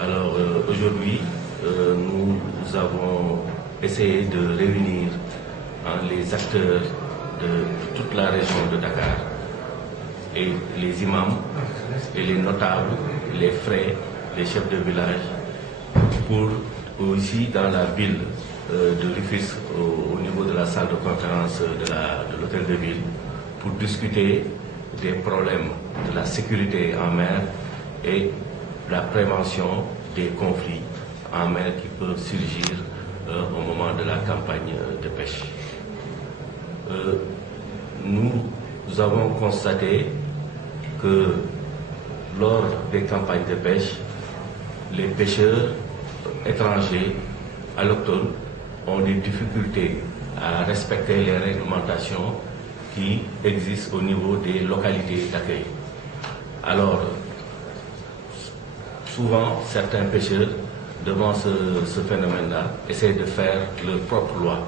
Alors aujourd'hui, nous avons essayé de réunir les acteurs de toute la région de Dakar et les imams et les notables, les frères, les chefs de village pour aussi dans la ville de Rufisque au niveau de la salle de conférence de l'hôtel de ville pour discuter des problèmes de la sécurité en mer et la prévention des conflits en mer qui peuvent surgir au moment de la campagne de pêche. Nous avons constaté que lors des campagnes de pêche, les pêcheurs étrangers allochtones ont des difficultés à respecter les réglementations qui existent au niveau des localités d'accueil. Alors, souvent, certains pêcheurs, devant ce phénomène-là, essaient de faire leur propre loi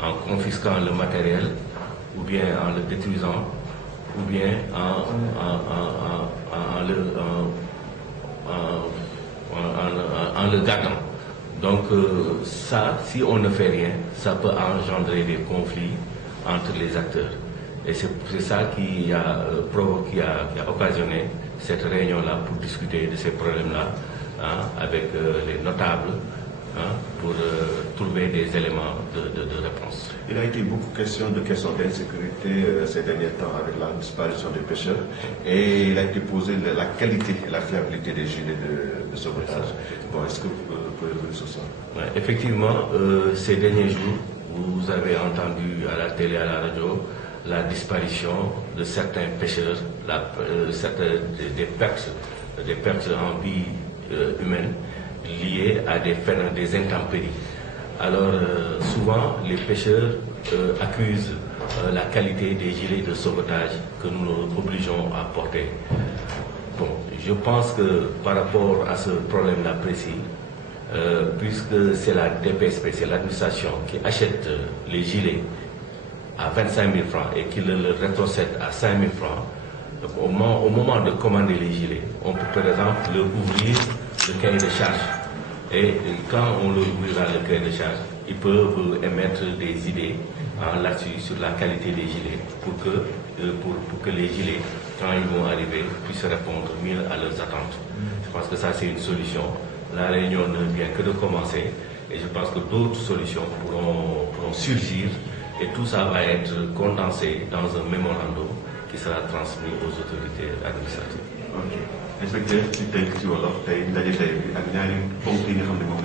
en confisquant le matériel, ou bien en le détruisant, ou bien en le gardant. Donc ça, si on ne fait rien, ça peut engendrer des conflits entre les acteurs. Et c'est ça qui a occasionné cette réunion-là pour discuter de ces problèmes-là avec les notables pour trouver des éléments de réponse. Il a été beaucoup question d'insécurité ces derniers temps avec la disparition des pêcheurs et il a été posé la qualité et la fiabilité des gilets de sauvetage. Bon, est-ce que vous pouvez revenir sur ça? Ouais, effectivement, ces derniers jours, vous avez entendu à la télé, à la radio, la disparition de certains pêcheurs, des pertes en vie humaine liées à des intempéries. Alors souvent les pêcheurs accusent la qualité des gilets de sauvetage que nous nous obligeons à porter. Bon, je pense que par rapport à ce problème-là précis, puisque c'est la DPSP, c'est l'administration qui achète les gilets à 25 000 francs et qui le rétrocède à 5 000 francs, au moment de commander les gilets, on peut par exemple leur ouvrir le cahier de charge. Et quand on leur ouvrira le cahier de charge, ils peuvent émettre des idées là-dessus sur la qualité des gilets pour que les gilets, quand ils vont arriver, puissent répondre mieux à leurs attentes. Je pense que ça c'est une solution. La réunion ne vient que de commencer et je pense que d'autres solutions pourront surgir et tout ça va être condensé dans un mémorandum qui sera transmis aux autorités administratives. Ok. Inspecteur, ci tënk ci wolof tey ndaje tey bi ak ñaari ponk yi nga xam ne moom